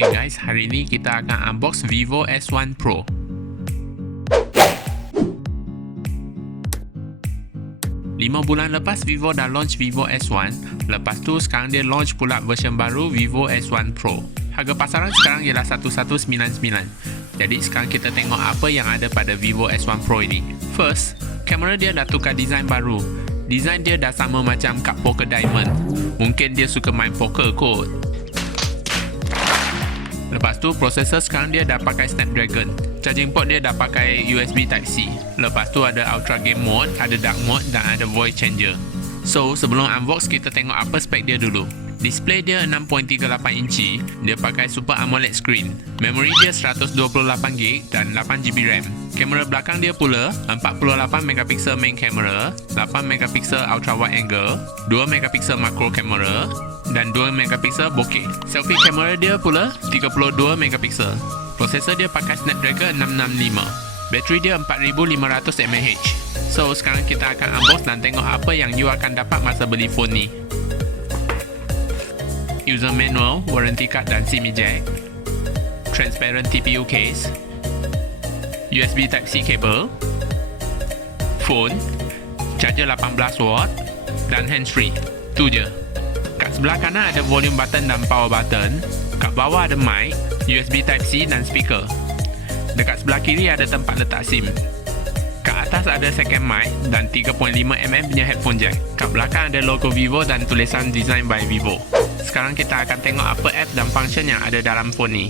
Hai guys, hari ni kita akan unbox Vivo S1 Pro. Lima bulan lepas Vivo dah launch Vivo S1. Lepas tu sekarang dia launch pula version baru Vivo S1 Pro. Harga pasaran sekarang ialah 1199. Jadi sekarang kita tengok apa yang ada pada Vivo S1 Pro ini. First, kamera dia dah tukar design baru. Design dia dah sama macam kad poker diamond. Mungkin dia suka main poker kot. Lepas tu prosesor sekarang dia dah pakai Snapdragon. Charging port dia dah pakai USB Type-C. Lepas tu ada Ultra Game Mode, ada Dark Mode dan ada Voice Changer. So sebelum unbox kita tengok apa spek dia dulu. Display dia 6.38 inci. Dia pakai Super AMOLED screen. Memory dia 128GB dan 8GB RAM. Kamera belakang dia pula 48MP main kamera, 8MP ultra wide angle, 2MP macro kamera dan 2MP bokeh. Selfie camera dia pula 32MP. Prosesor dia pakai Snapdragon 665. Bateri dia 4500 mAh. So sekarang kita akan unbox dan tengok apa yang you akan dapat masa beli phone ni. User manual, warranty card dan SIM eject, transparent TPU case, USB Type-C cable, phone, charger 18W dan hands-free. Tu je. Kat sebelah kanan ada volume button dan power button. Kat bawah ada mic, USB Type-C dan speaker. Dekat sebelah kiri ada tempat letak SIM. Kat atas ada second mic dan 3.5mm punya headphone jack. Kat belakang ada logo Vivo dan tulisan Design by Vivo. Sekarang kita akan tengok apa app dan function yang ada dalam phone ni.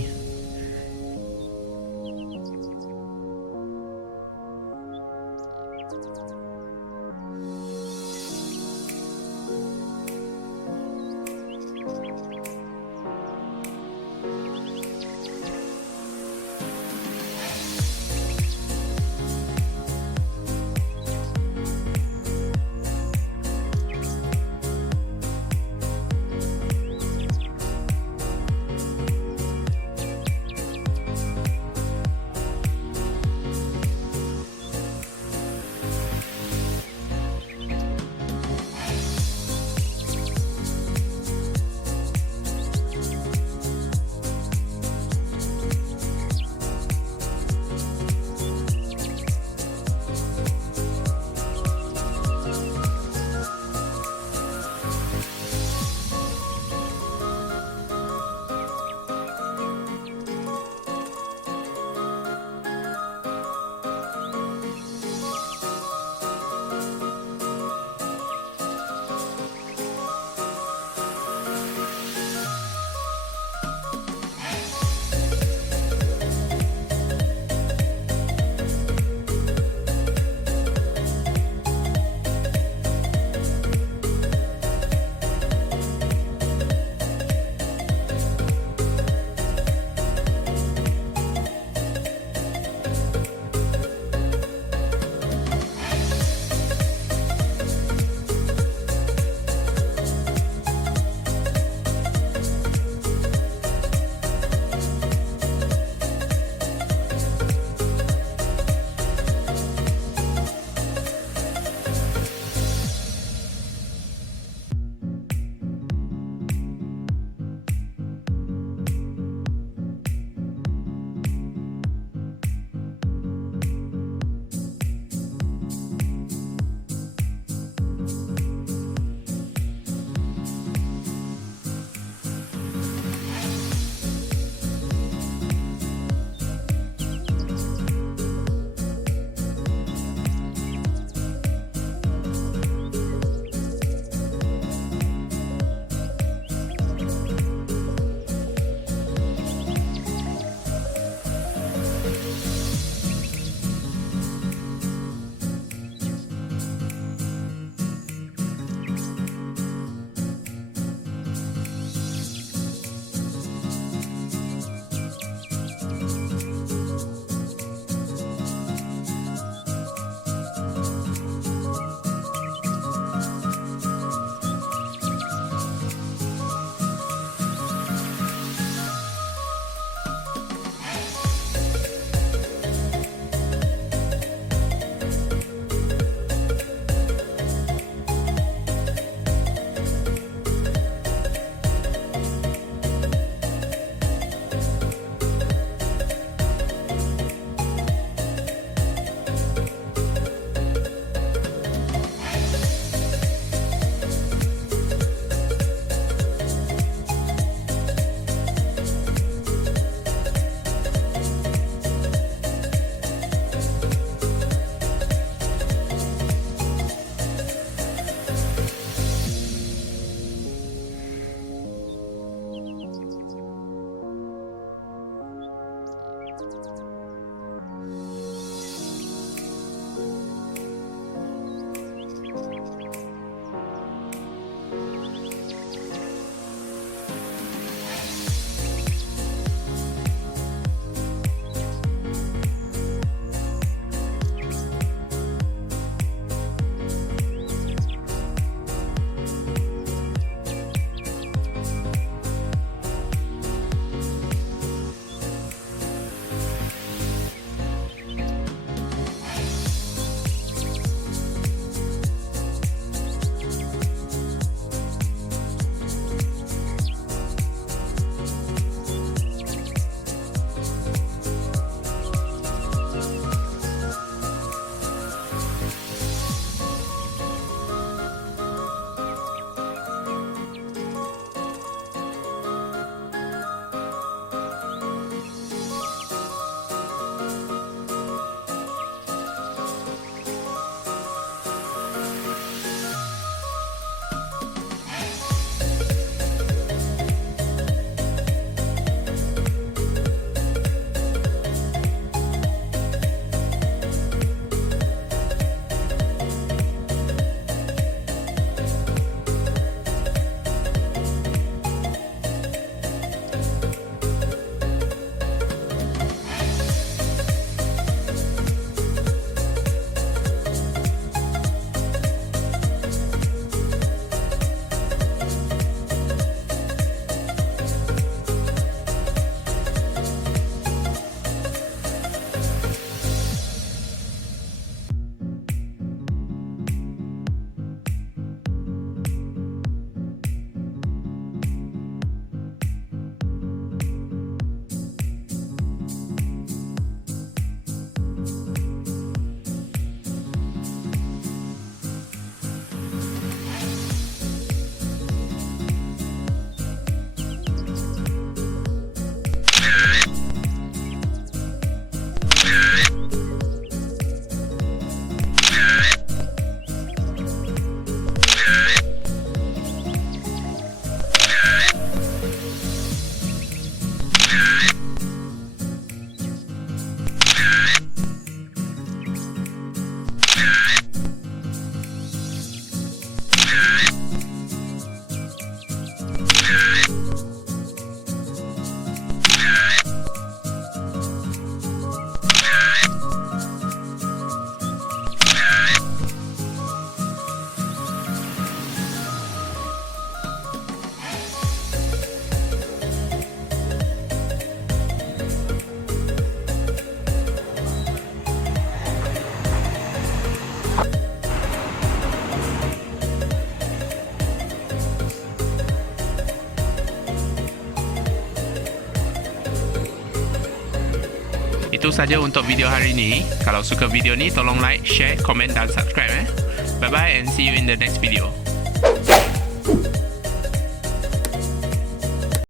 itu saja untuk video hari ini. Kalau suka video ni, tolong like, share, komen dan subscribe. Bye bye and see you in the next video.